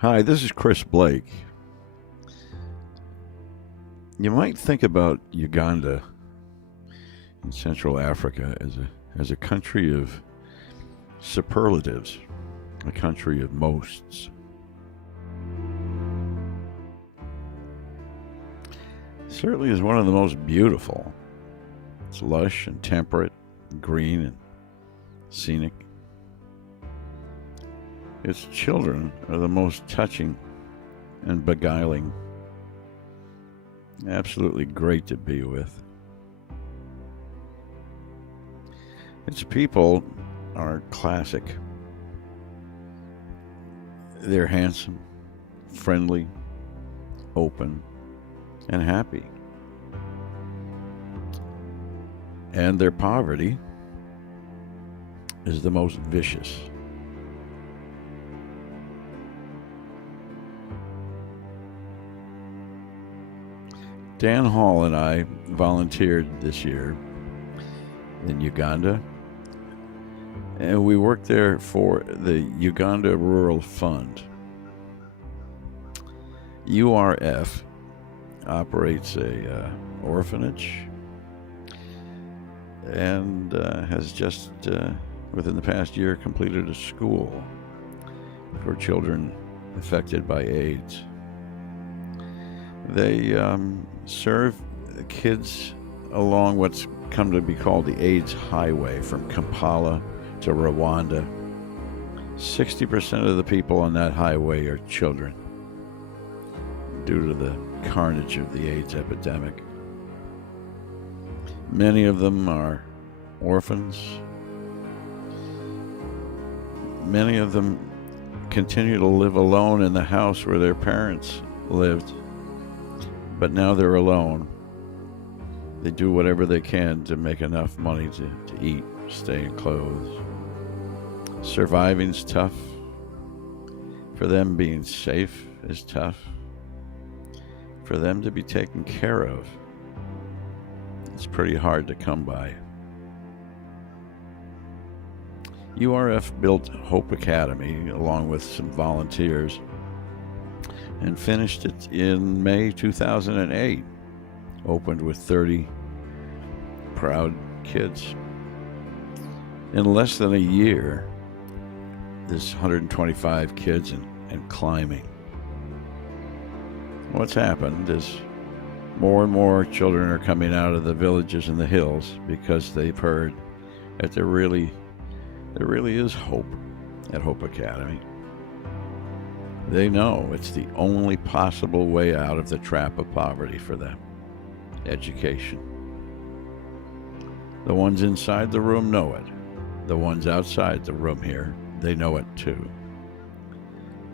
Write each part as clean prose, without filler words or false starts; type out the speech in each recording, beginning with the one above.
Hi, this is Chris Blake. You might think about Uganda in Central Africa as a country of superlatives, a country of mosts. It certainly is one of the most beautiful. It's lush and temperate, green and scenic. Its children are the most touching and beguiling. Absolutely great to be with. Its people are classic. They're handsome, friendly, open, and happy. And their poverty is the most vicious. Dan Hall and I volunteered this year in Uganda, and we worked there for the Uganda Rural Fund. URF operates a orphanage and has just, within the past year, completed a school for children affected by AIDS. They serve kids along what's come to be called the AIDS Highway from Kampala to Rwanda. 60% of the people on that highway are children due to the carnage of the AIDS epidemic. Many of them are orphans. Many of them continue to live alone in the house where their parents lived. But now they're alone. They do whatever they can to make enough money to eat, stay, and clothes. Surviving's tough. For them, being safe is tough. For them to be taken care of, it's pretty hard to come by. URF built Hope Academy along with some volunteers and finished it in May 2008. Opened with 30 proud kids. In less than a year, there's 125 kids and climbing. What's happened is more and more children are coming out of the villages and the hills because they've heard that there really is hope at Hope Academy. They know it's the only possible way out of the trap of poverty for them. Education. The ones inside the room know it. The ones outside the room here, they know it too.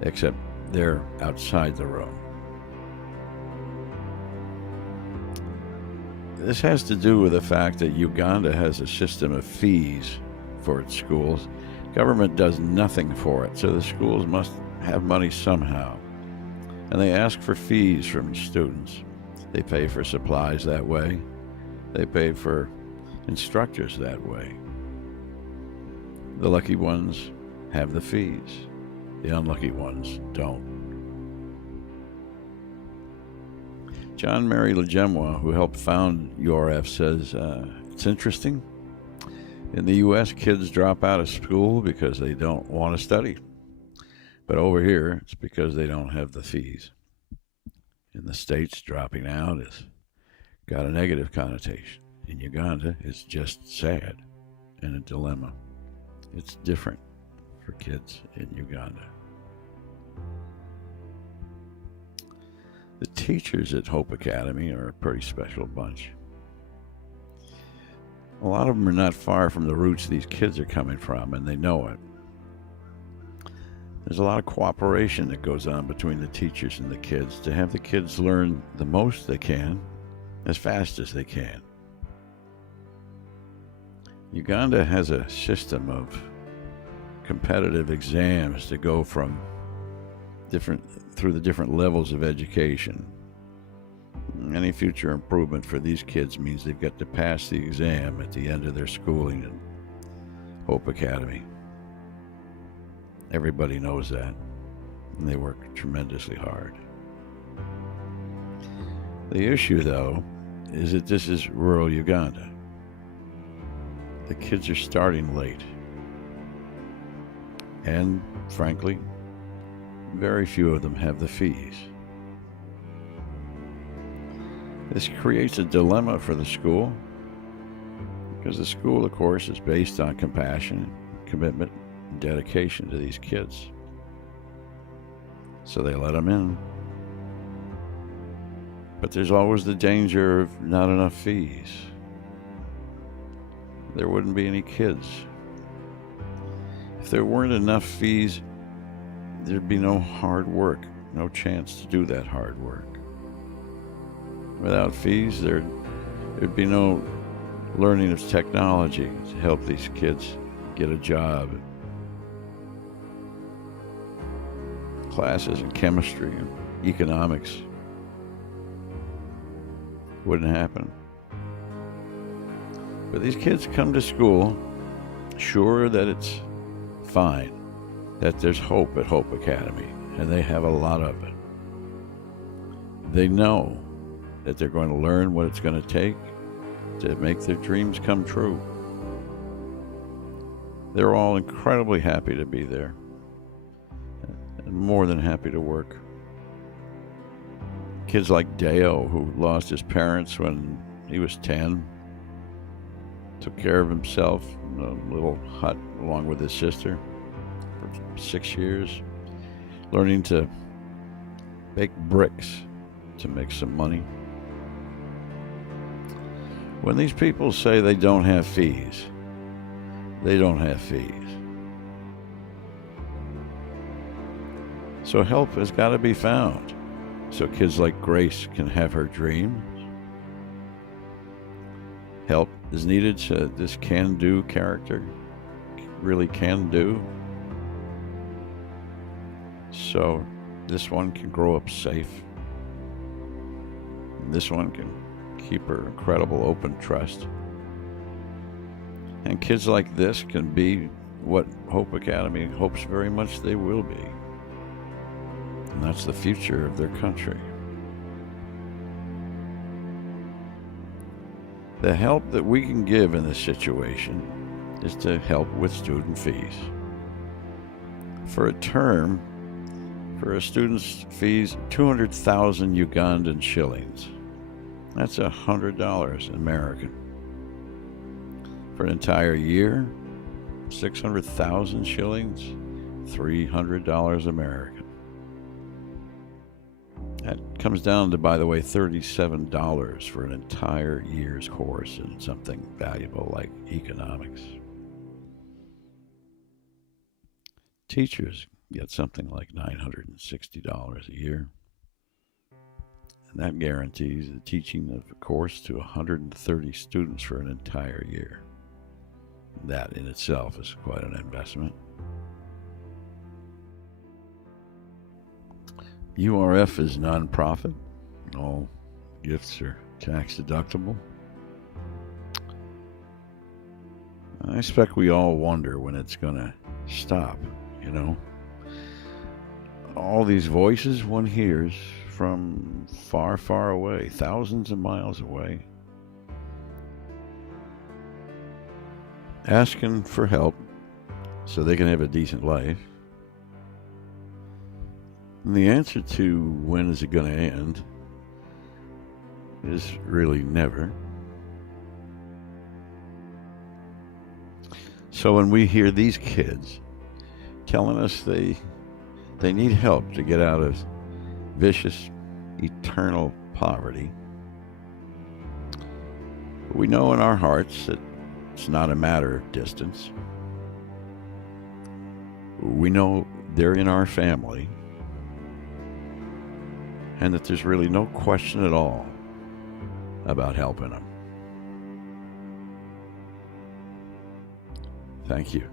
Except they're outside the room. This has to do with the fact that Uganda has a system of fees for its schools. Government does nothing for it, so the schools must have money somehow. And they ask for fees from students. They pay for supplies that way. They pay for instructors that way. The lucky ones have the fees. The unlucky ones don't. John Mary Lejemwa, who helped found URF, says, it's interesting. In the U.S., kids drop out of school because they don't want to study. But over here, it's because they don't have the fees. In the States, dropping out has got a negative connotation. In Uganda, it's just sad and a dilemma. It's different for kids in Uganda. The teachers at Hope Academy are a pretty special bunch. A lot of them are not far from the roots these kids are coming from, and they know it. There's a lot of cooperation that goes on between the teachers and the kids to have the kids learn the most they can as fast as they can. Uganda has a system of competitive exams to go from through the different levels of education. Any future improvement for these kids means they've got to pass the exam at the end of their schooling at Hope Academy. Everybody knows that. and they work tremendously hard. The issue, though, is that this is rural Uganda. The kids are starting late. And, frankly, very few of them have the fees. This creates a dilemma for the school, because the school, of course, is based on compassion, commitment, and dedication to these kids. So they let them in. But there's always the danger of not enough fees. There wouldn't be any kids. If there weren't enough fees, there'd be no hard work, no chance to do that hard work. Without fees, there'd be no learning of technology to help these kids get a job. Classes in chemistry and economics wouldn't happen. But these kids come to school sure that it's fine, that there's hope at Hope Academy, and they have a lot of it. They know that they're going to learn what it's going to take to make their dreams come true. They're all incredibly happy to be there, and more than happy to work. Kids like Deo, who lost his parents when he was 10, took care of himself in a little hut along with his sister for 6 years, learning to bake bricks to make some money. When these people say they don't have fees, they don't have fees. So help has got to be found so kids like Grace can have her dreams. Help is needed so this can-do character really can do. So this one can grow up safe. And this one can keep her incredible open trust. And kids like this can be what Hope Academy hopes very much they will be. And that's the future of their country. The help that we can give in this situation is to help with student fees. For a term, for a student's fees, 200,000 Ugandan shillings. That's $100 American. For an entire year, 600,000 shillings, $300 American. That comes down to, by the way, $37 for an entire year's course in something valuable like economics. Teachers get something like $960 a year. And that guarantees the teaching of a course to 130 students for an entire year. That in itself is quite an investment. URF is nonprofit. All gifts are tax deductible. I expect we all wonder when it's going to stop, you know. All these voices one hears from far, far away, thousands of miles away, asking for help so they can have a decent life. And the answer to when is it going to end is really never. So when we hear these kids telling us they need help to get out of vicious, eternal poverty, we know in our hearts that it's not a matter of distance. We know they're in our family, and that there's really no question at all about helping them. Thank you.